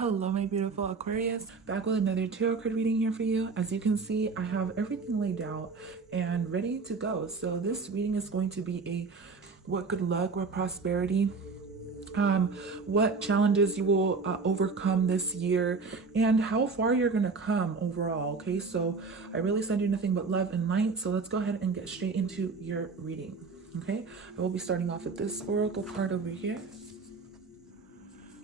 Hello, my beautiful Aquarius. Back with another tarot card reading here for you. As you can see, I have everything laid out and ready to go. So this reading is going to be a what good luck or prosperity, what challenges you will overcome this year, and how far you're going to come overall. Okay, so I really send you nothing but love and light. So let's go ahead and get straight into your reading. Okay, I will be starting off with this oracle card over here.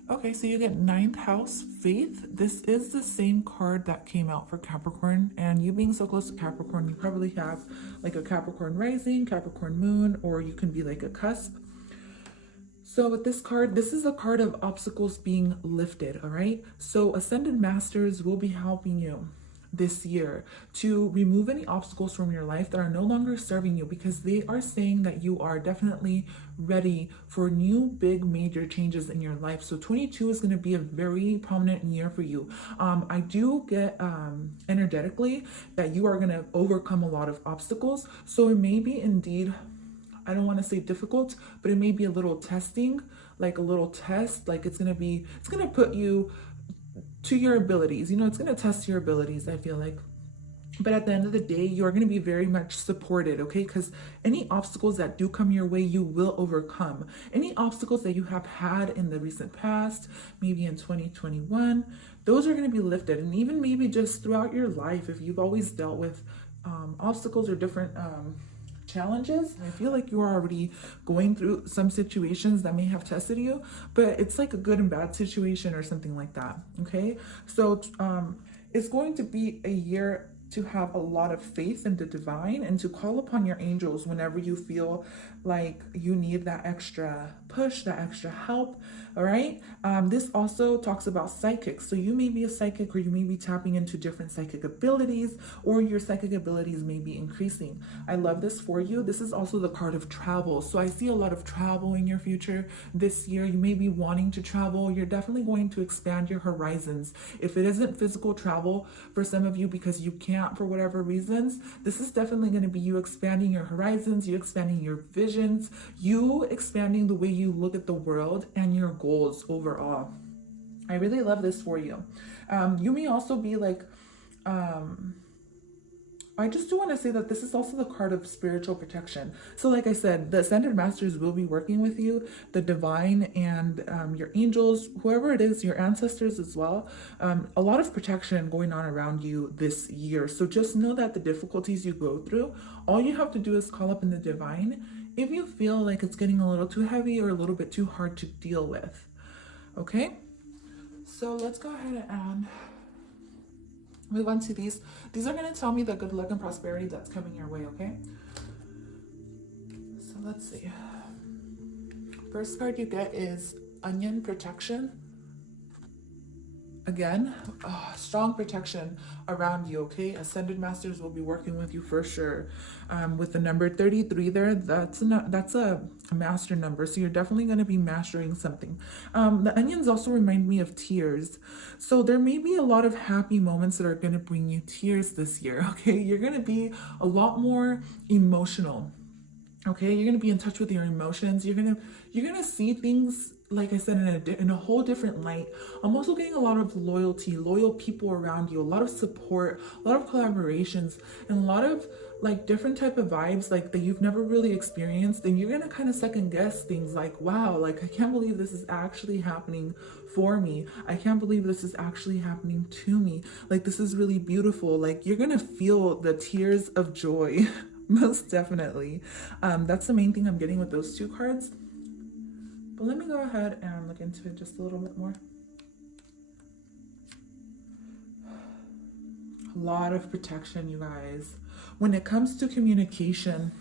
Okay, so you get ninth house, faith. This is the same card that came out for Capricorn, and you being so close to Capricorn, you probably have like a Capricorn rising, Capricorn moon, or you can be like a cusp. So with this card, this is a card of obstacles being lifted, all right? So Ascended Masters will be helping you this year to remove any obstacles from your life that are no longer serving you, because they are saying that you are definitely ready for new big major changes in your life. So 22 is going to be a very prominent year for you. I do get energetically that you are going to overcome a lot of obstacles. So it may be indeed, I don't want to say difficult, but it may be a little testing, like a little test. Like it's going to put you to your abilities. You know, it's going to test your abilities, I feel like. But at the end of the day, you're going to be very much supported, okay? Because any obstacles that do come your way, you will overcome. Any obstacles that you have had in the recent past, maybe in 2021, those are going to be lifted. And even maybe just throughout your life, if you've always dealt with obstacles or different challenges, I feel like you're already going through some situations that may have tested you, but it's like a good and bad situation or something like that. Okay, so it's going to be a year to have a lot of faith in the divine and to call upon your angels whenever you feel like you need that extra push, that extra help. All right, this also talks about psychics. So you may be a psychic, or you may be tapping into different psychic abilities, or your psychic abilities may be increasing. I love this for you. This is also the card of travel. So I see a lot of travel in your future this year. You may be wanting to travel. You're definitely going to expand your horizons. If it isn't physical travel for some of you because you can't for whatever reasons, this is definitely going to be you expanding your horizons, you expanding your visions, you expanding the way you look at the world and your goals overall. I really love this for you. You may also be like, I just do want to say that this is also the card of spiritual protection. So like I said, the Ascended Masters will be working with you, the divine and your angels, whoever it is, your ancestors as well. A lot of protection going on around you this year. So just know that the difficulties you go through, all you have to do is call up in the divine if you feel like it's getting a little too heavy or a little bit too hard to deal with. Okay? So let's go ahead and move on to these. These are going to tell me the good luck and prosperity that's coming your way, okay? So let's see. First card you get is Onion Protection. Again, strong protection around you, okay? Ascended Masters will be working with you for sure. With the number 33 there, that's a master number, so you're definitely going to be mastering something. The onions also remind me of tears. So there may be a lot of happy moments that are going to bring you tears this year, okay? You're going to be a lot more emotional, okay? You're going to be in touch with your emotions. You're going to see things, like I said, in a whole different light. I'm also getting a lot of loyalty, loyal people around you, a lot of support, a lot of collaborations, and a lot of like different type of vibes like that you've never really experienced. And you're gonna kind of second guess things like, wow, like I can't believe this is actually happening for me. I can't believe this is actually happening to me. Like this is really beautiful. Like you're gonna feel the tears of joy. Most definitely. That's the main thing I'm getting with those two cards. But let me go ahead and look into it just a little bit more. A lot of protection, you guys. When it comes to communication,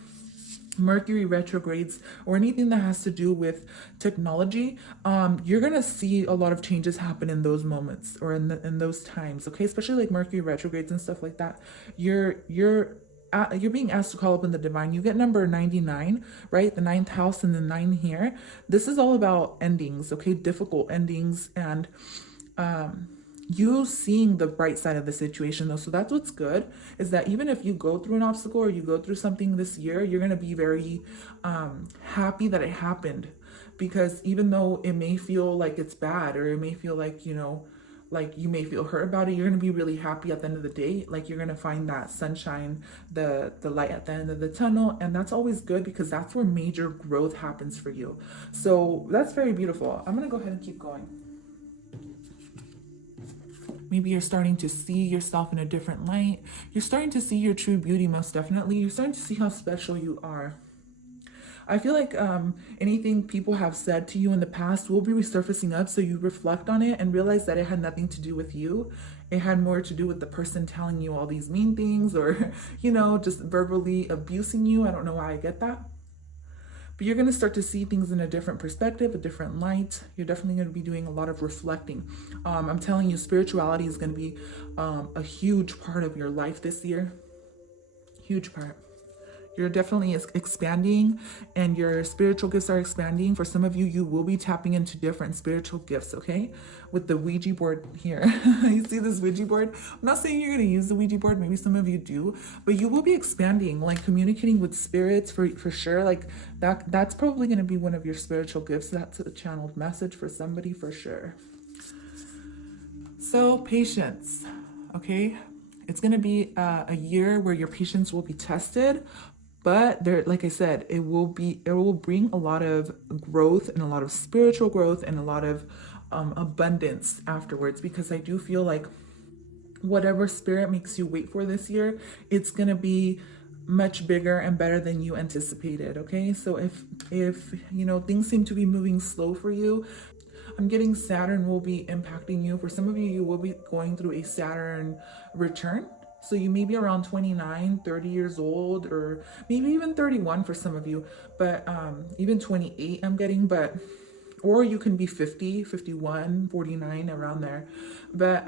Mercury retrogrades, or anything that has to do with technology, you're gonna see a lot of changes happen in those moments or in those times, okay? Especially like Mercury retrogrades and stuff like that. You're being asked to call up in the divine. You get number 99, right? The ninth house and the 9 here. This is all about endings, okay? Difficult endings, and you seeing the bright side of the situation though. So that's what's good, is that even if you go through an obstacle or you go through something this year, you're going to be very happy that it happened, because even though it may feel like it's bad, or it may feel like, you know, like you may feel hurt about it, you're going to be really happy at the end of the day. Like you're going to find that sunshine, the light at the end of the tunnel, and that's always good because that's where major growth happens for you. So that's very beautiful. I'm going to go ahead and keep going. Maybe you're starting to see yourself in a different light. You're starting to see your true beauty, most definitely. You're starting to see how special you are. I feel like anything people have said to you in the past will be resurfacing up, so you reflect on it and realize that it had nothing to do with you. It had more to do with the person telling you all these mean things, or, you know, just verbally abusing you. I don't know why I get that. But you're going to start to see things in a different perspective, a different light. You're definitely going to be doing a lot of reflecting. I'm telling you, spirituality is going to be a huge part of your life this year. Huge part. You're definitely expanding, and your spiritual gifts are expanding. For some of you, you will be tapping into different spiritual gifts, okay? With the Ouija board here. You see this Ouija board? I'm not saying you're going to use the Ouija board. Maybe some of you do. But you will be expanding, like communicating with spirits for sure. Like that's probably going to be one of your spiritual gifts. That's a channeled message for somebody for sure. So patience, okay? It's going to be a year where your patience will be tested. But there, like I said, it will bring a lot of growth and a lot of spiritual growth and a lot of abundance afterwards, because I do feel like whatever spirit makes you wait for this year, it's going to be much bigger and better than you anticipated. Okay. So if you know, things seem to be moving slow for you, I'm getting Saturn will be impacting you. For some of you, you will be going through a Saturn return. So you may be around 29, 30 years old, or maybe even 31 for some of you, but even 28 I'm getting, or you can be 50, 51, 49, around there. But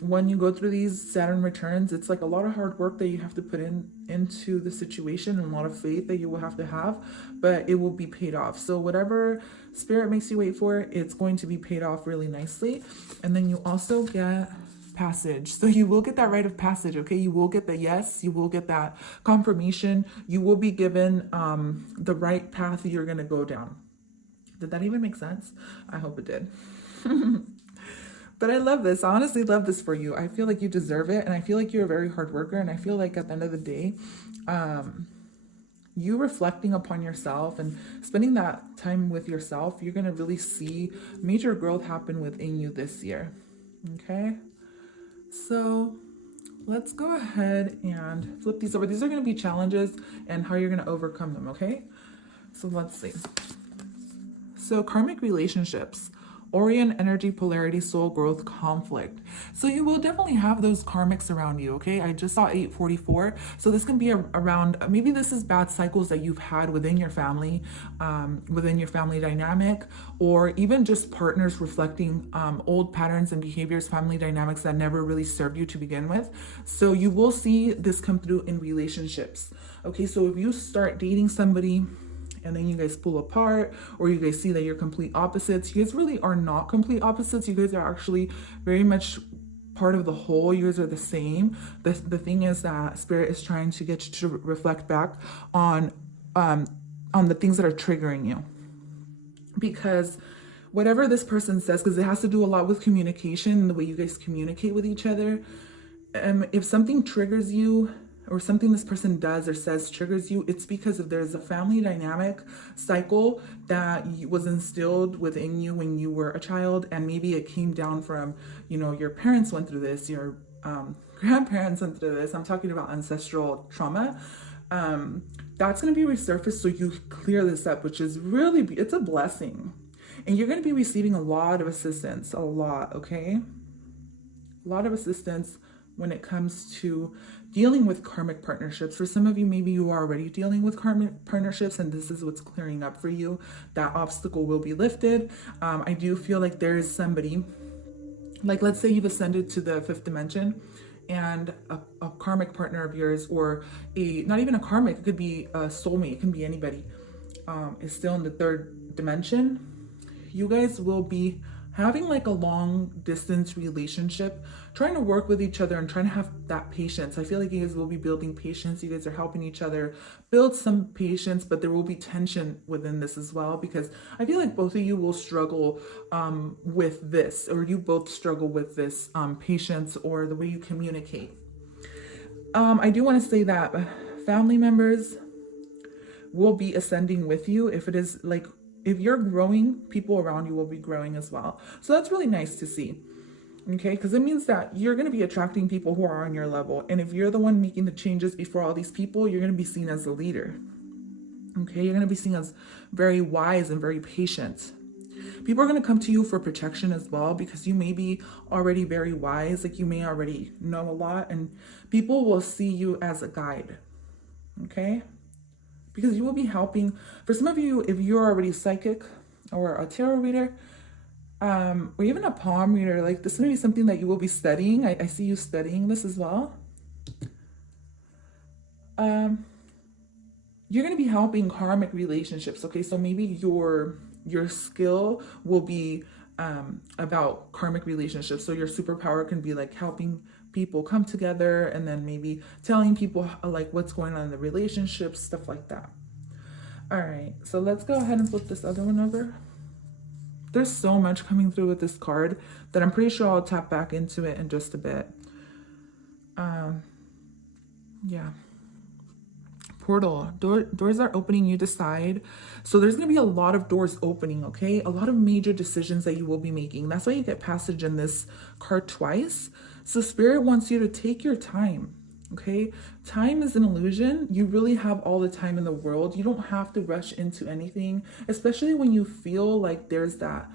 when you go through these Saturn returns, it's like a lot of hard work that you have to put into the situation, and a lot of faith that you will have to have, but it will be paid off. So whatever spirit makes you wait for, it's going to be paid off really nicely. And then you also get passage. So you will get that rite of passage, okay? You will get the yes, you will get that confirmation. You will be given the right path you're going to go down. Did that even make sense? I hope it did. But I love this. I honestly love this for you. I feel like you deserve it, and I feel like you're a very hard worker, and I feel like at the end of the day, you reflecting upon yourself and spending that time with yourself, you're going to really see major growth happen within you this year. Okay? So let's go ahead and flip these over. These are going to be challenges and how you're going to overcome them, okay? So let's see. So karmic relationships, Orion energy, polarity, soul growth, conflict. So you will definitely have those karmics around you, okay? I just saw 844. So this can be around, maybe this is bad cycles that you've had within your family dynamic, or even just partners reflecting old patterns and behaviors, family dynamics that never really served you to begin with. So you will see this come through in relationships, okay? So if you start dating somebody, and then you guys pull apart, or you guys see that you're complete opposites, you guys really are not complete opposites. You guys are actually very much part of the whole. You guys are the same. The thing is that spirit is trying to get you to reflect back on the things that are triggering you, because whatever this person says, because it has to do a lot with communication and the way you guys communicate with each other. If something triggers you, or something this person does or says triggers you, it's because there's a family dynamic cycle that was instilled within you when you were a child, and maybe it came down from, you know, your parents went through this, your grandparents went through this. I'm talking about ancestral trauma. That's going to be resurfaced, so you clear this up, which is really, it's a blessing. And you're going to be receiving a lot of assistance, a lot, okay? A lot of assistance when it comes to dealing with karmic partnerships. For some of you, maybe you are already dealing with karmic partnerships, and this is what's clearing up for you. That obstacle will be lifted. I do feel like there is somebody, like let's say you've ascended to the 5th dimension, and a karmic partner of yours, or not even a karmic, it could be a soulmate, it can be anybody, is still in the 3rd dimension. You guys will be having like a long distance relationship, trying to work with each other and trying to have that patience. I feel like you guys will be building patience. You guys are helping each other build some patience, but there will be tension within this as well, because I feel like both of you will struggle with this, or you both struggle with this patience or the way you communicate. I do want to say that family members will be ascending with you. If it is like, if you're growing, people around you will be growing as well. So that's really nice to see. Okay, because it means that you're going to be attracting people who are on your level. And if you're the one making the changes before all these people, you're going to be seen as a leader. Okay, you're going to be seen as very wise and very patient. People are going to come to you for protection as well, because you may be already very wise, like you may already know a lot, and people will see you as a guide. Okay, because you will be helping. For some of you, if you're already psychic or a tarot reader, or even a palm reader, like this is going to be something that you will be studying. I see you studying this as well. You're going to be helping karmic relationships. Okay, so maybe your skill will be about karmic relationships. So your superpower can be like helping people come together, and then maybe telling people like what's going on in the relationship, stuff like that. All right, so let's go ahead and flip this other one over. There's so much coming through with this card that I'm pretty sure I'll tap back into it in just a bit. Yeah. Portal. Doors are opening, you decide. So there's going to be a lot of doors opening, okay? A lot of major decisions that you will be making. That's why you get passage in this card twice. So Spirit wants you to take your time, okay? Time is an illusion. You really have all the time in the world. You don't have to rush into anything, especially when you feel like there's that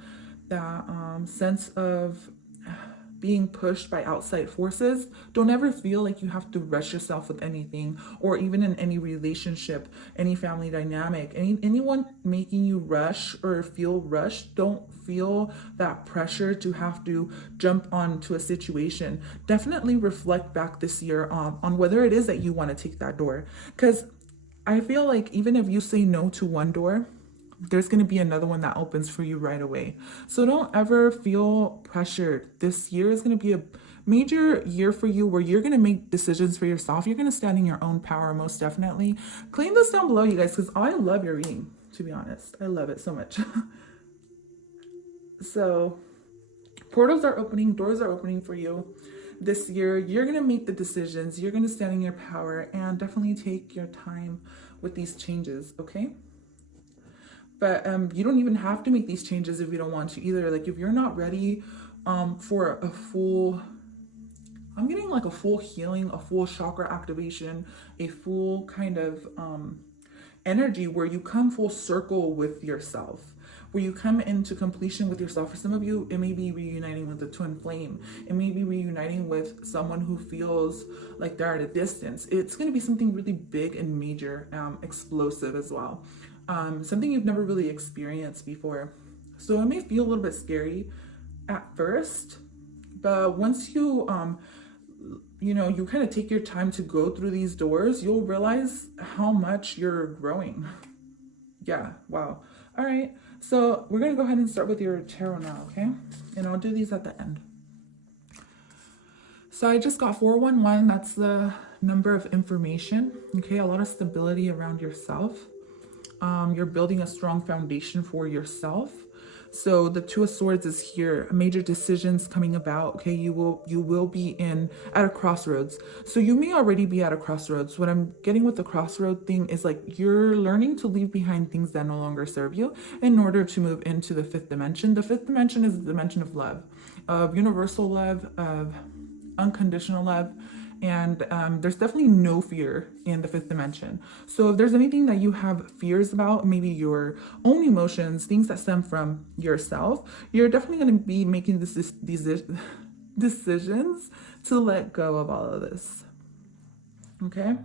sense of being pushed by outside forces. Don't ever feel like you have to rush yourself with anything, or even in any relationship, any family dynamic, anyone making you rush or feel rushed. Don't feel that pressure to have to jump onto a situation. Definitely reflect back this year on whether it is that you want to take that door, because I feel like even if you say no to one door, there's going to be another one that opens for you right away. So don't ever feel pressured. This year is going to be a major year for you where you're going to make decisions for yourself. You're going to stand in your own power, most definitely. Claim this down below, you guys, because I love your reading, to be honest. I love it so much. So portals are opening, doors are opening for you this year. You're going to make the decisions. You're going to stand in your power, and definitely take your time with these changes, okay? But you don't even have to make these changes if you don't want to either. Like if you're not ready for a full, I'm getting like a full healing, a full chakra activation, a full kind of energy where you come full circle with yourself, where you come into completion with yourself. For some of you, it may be reuniting with a twin flame. It may be reuniting with someone who feels like they're at a distance. It's going to be something really big and major, explosive as well. Something you've never really experienced before. So it may feel a little bit scary at first, but once you, you kind of take your time to go through these doors, you'll realize how much you're growing. Yeah, wow. All right, so we're going to go ahead and start with your tarot now, okay? And I'll do these at the end. So I just got 411. That's the number of information, okay? A lot of stability around yourself. You're building a strong foundation for yourself. So the Two of Swords is here. Major decisions coming about. Okay, you will be at a crossroads. So you may already be at a crossroads. What I'm getting with the crossroad thing is like you're learning to leave behind things that no longer serve you in order to move into the fifth dimension. The fifth dimension is the dimension of love, of universal love, of unconditional love. And there's definitely no fear in the fifth dimension. So if there's anything that you have fears about, maybe your own emotions, things that stem from yourself, you're definitely going to be making these decisions to let go of all of this. Okay?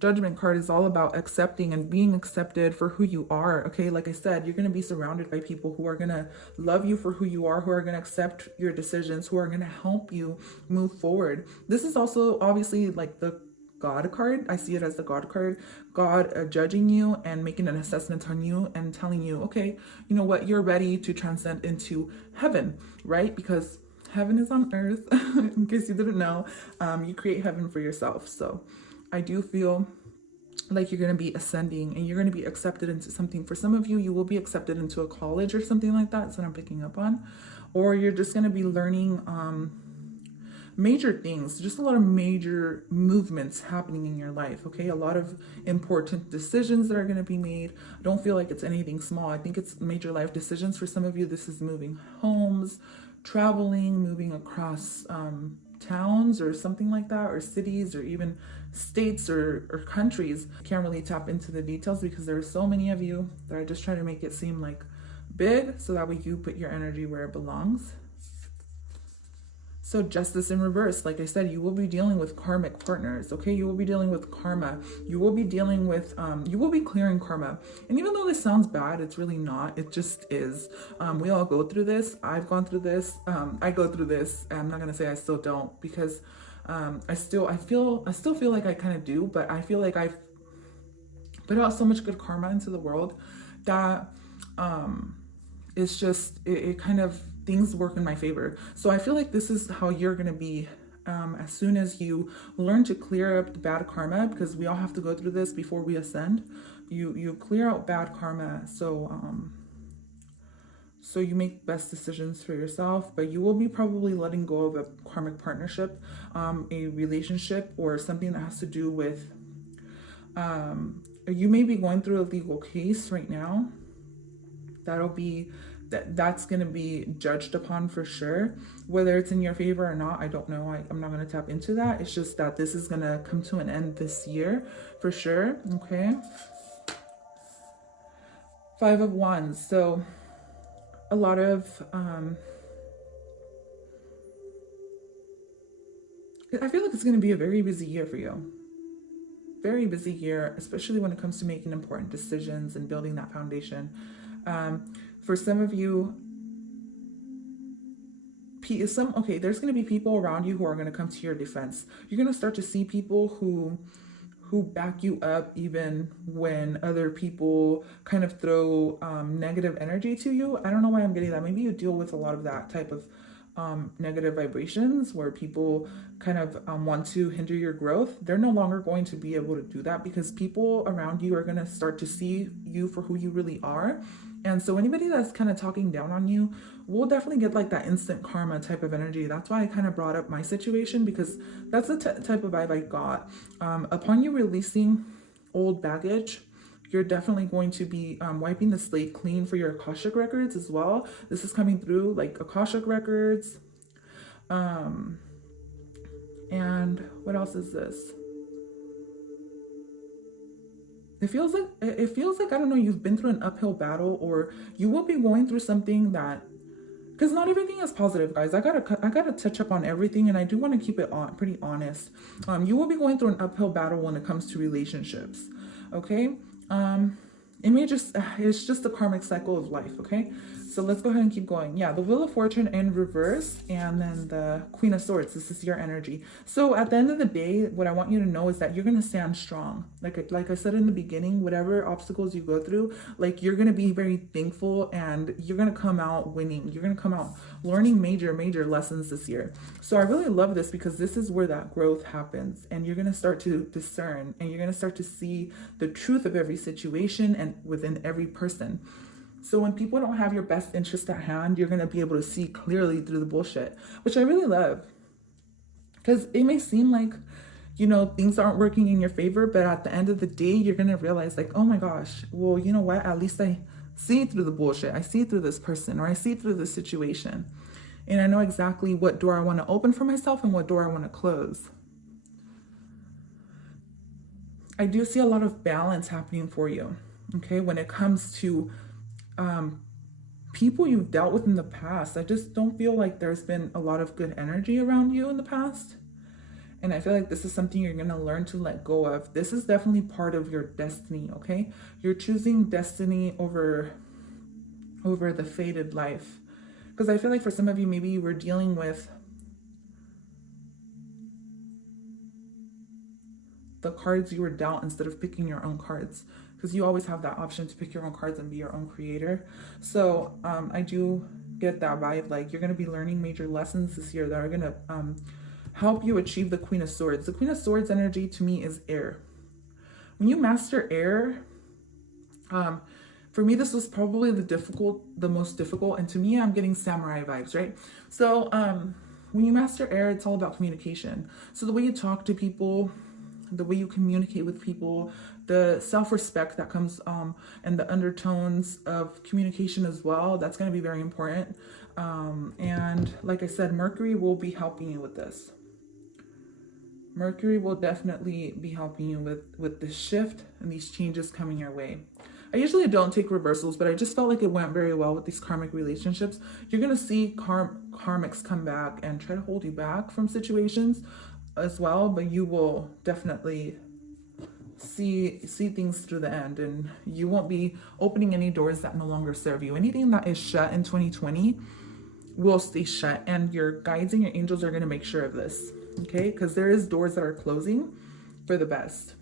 Judgment card is all about accepting and being accepted for who you are. Okay, like I said, you're going to be surrounded by people who are going to love you for who you are, who are going to accept your decisions, who are going to help you move forward. This is also obviously like the God card. I see it as the God card. God judging you and making an assessment on you and telling you, okay, you know what, you're ready to transcend into heaven, right? Because heaven is on earth. In case you didn't know, you create heaven for yourself. So I do feel like you're going to be ascending and you're going to be accepted into something. For some of you, you will be accepted into a college or something like that. That's what I'm picking up on. Or you're just going to be learning major things, just a lot of major movements happening in your life. Okay, a lot of important decisions that are going to be made. I don't feel like it's anything small. I think it's major life decisions. For some of you, this is moving homes, traveling, moving across towns or something like that, or cities, or even states or countries. Can't really tap into the details because there are so many of you that are just trying to make it seem like big, so that way you put your energy where it belongs. So justice in reverse, like I said, you will be dealing with karmic partners, okay? You will be dealing with karma. You will be dealing with, you will be clearing karma. And even though this sounds bad, it's really not. It just is. We all go through this. I've gone through this. I go through this. I'm not gonna say I still don't, because I still feel like I kind of do, but I feel like I've put out so much good karma into the world that it's just, it kind of, things work in my favor. So I feel like this is how you're going to be as soon as you learn to clear up the bad karma, because we all have to go through this before we ascend. You clear out bad karma, so you make best decisions for yourself, but you will be probably letting go of a karmic partnership, a relationship, or something that has to do with, you may be going through a legal case right now. That's going to be judged upon for sure. Whether it's in your favor or not, I don't know. I'm not going to tap into that. It's just that this is going to come to an end this year for sure. Okay. 5 of Wands. So a lot of, I feel like it's going to be a very busy year for you. Very busy year, especially when it comes to making important decisions and building that foundation. For some of you, there's going to be people around you who are going to come to your defense. You're going to start to see people who back you up even when other people kind of throw negative energy to you. I don't know why I'm getting that. Maybe you deal with a lot of that type of negative vibrations where people kind of want to hinder your growth. They're no longer going to be able to do that, because people around you are going to start to see you for who you really are. And so anybody that's kind of talking down on you will definitely get like that instant karma type of energy. That's why I kind of brought up my situation, because that's the type of vibe I got. Upon you releasing old baggage, you're definitely going to be wiping the slate clean for your Akashic records as well. This is coming through, like Akashic records. And what else is this? It feels like, I don't know, you've been through an uphill battle, or you will be going through something that, because not everything is positive, guys. I gotta touch up on everything, and I do want to keep it pretty honest. You will be going through an uphill battle when it comes to relationships. Okay. It's just the karmic cycle of life. Okay. So let's go ahead and keep going. Yeah, the Wheel of Fortune in reverse, and then the Queen of Swords. This is your energy. So at the end of the day, what I want you to know is that you're going to stand strong. Like I said in the beginning, whatever obstacles you go through, like, you're going to be very thankful, and you're going to come out winning. You're going to come out learning major lessons this year. So I really love this, because this is where that growth happens, and you're going to start to discern, and you're going to start to see the truth of every situation and within every person. So when people don't have your best interest at hand, you're going to be able to see clearly through the bullshit, which I really love. Because it may seem like, you know, things aren't working in your favor, but at the end of the day, you're going to realize, like, oh my gosh, well, you know what? At least I see through the bullshit. I see through this person, or I see through this situation. And I know exactly what door I want to open for myself and what door I want to close. I do see a lot of balance happening for you, okay, when it comes to people you've dealt with in the past. I just don't feel like there's been a lot of good energy around you in the past. And I feel like this is something you're going to learn to let go of. This is definitely part of your destiny, okay? You're choosing destiny over the fated life. Because I feel like for some of you, maybe you were dealing with the cards you were dealt instead of picking your own cards, because you always have that option to pick your own cards and be your own creator. So I do get that vibe, like you're going to be learning major lessons this year that are going to help you achieve the Queen of Swords. The Queen of Swords energy to me is air. When you master air, for me, this was probably the most difficult. And to me, I'm getting samurai vibes, right? So when you master air, it's all about communication. So the way you talk to people, the way you communicate with people, the self-respect that comes and the undertones of communication as well, that's going to be very important. And like I said, Mercury will be helping you with this. Mercury will definitely be helping you with this shift and these changes coming your way. I usually don't take reversals, but I just felt like it went very well with these karmic relationships. You're going to see karmics come back and try to hold you back from situations as well, but you will definitely see things through the end, and you won't be opening any doors that no longer serve you. Anything that is shut in 2020 will stay shut, and your guides and your angels are going to make sure of this, okay? Because there is doors that are closing for the best.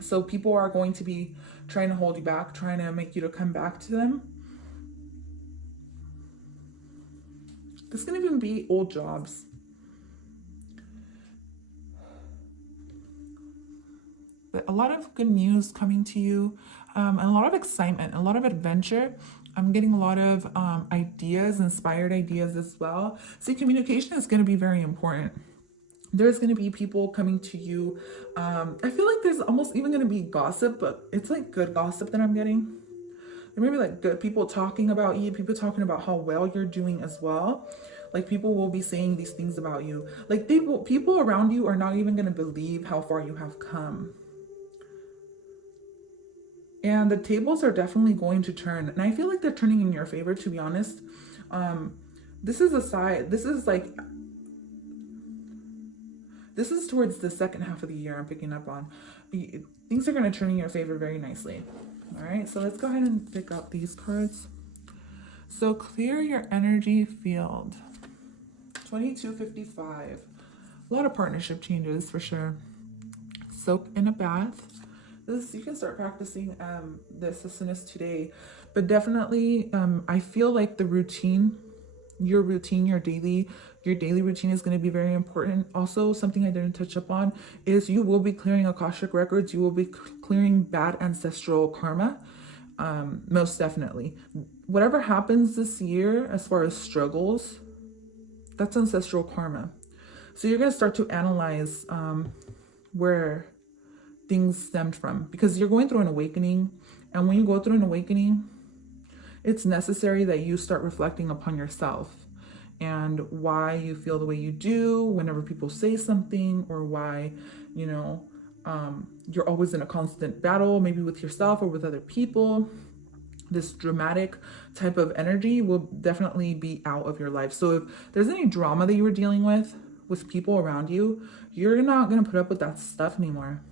So people are going to be trying to hold you back, trying to make you to come back to them. This can even be old jobs. But a lot of good news coming to you, and a lot of excitement, a lot of adventure. I'm getting a lot of ideas, inspired ideas as well. See, communication is going to be very important. There's going to be people coming to you. I feel like there's almost even going to be gossip, but it's like good gossip that I'm getting. There may be like good people talking about you, people talking about how well you're doing as well. Like people will be saying these things about you. Like people around you are not even going to believe how far you have come. And the tables are definitely going to turn. And I feel like they're turning in your favor, to be honest. This is towards the second half of the year I'm picking up on. Things are going to turn in your favor very nicely. All right, so let's go ahead and pick up these cards. So clear your energy field. 2255. A lot of partnership changes for sure. Soak in a bath. You can start practicing this as soon as today, but definitely I feel like the routine, your daily routine is going to be very important. Also, something I didn't touch up on is you will be clearing Akashic records. You will be clearing bad ancestral karma, most definitely. Whatever happens this year as far as struggles, that's ancestral karma. So you're going to start to analyze where things stemmed from, because you're going through an awakening, and when you go through an awakening, it's necessary that you start reflecting upon yourself and why you feel the way you do whenever people say something, or why you're always in a constant battle, maybe with yourself or with other people. This dramatic type of energy will definitely be out of your life. So if there's any drama that you were dealing with people around you, you're not going to put up with that stuff anymore.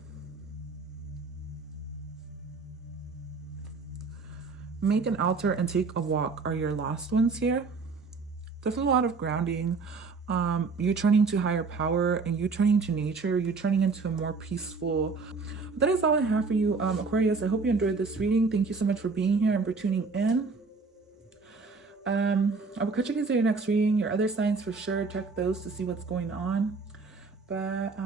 Make an altar and take a walk are your last ones here. Definitely a lot of grounding. You turning to higher power, and you turning to nature. You turning into a more peaceful. That is all I have for you, Aquarius. I hope you enjoyed this reading. Thank you so much for being here and for tuning in. I will catch you guys in your next reading. Your other signs for sure. Check those to see what's going on. But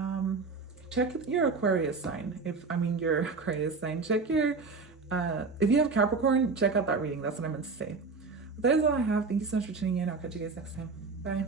check your Aquarius sign. Your Aquarius sign. Check your. If you have Capricorn, check out that reading. That's what I meant to say. But that is all I have. Thank you so much for tuning in. I'll catch you guys next time. Bye.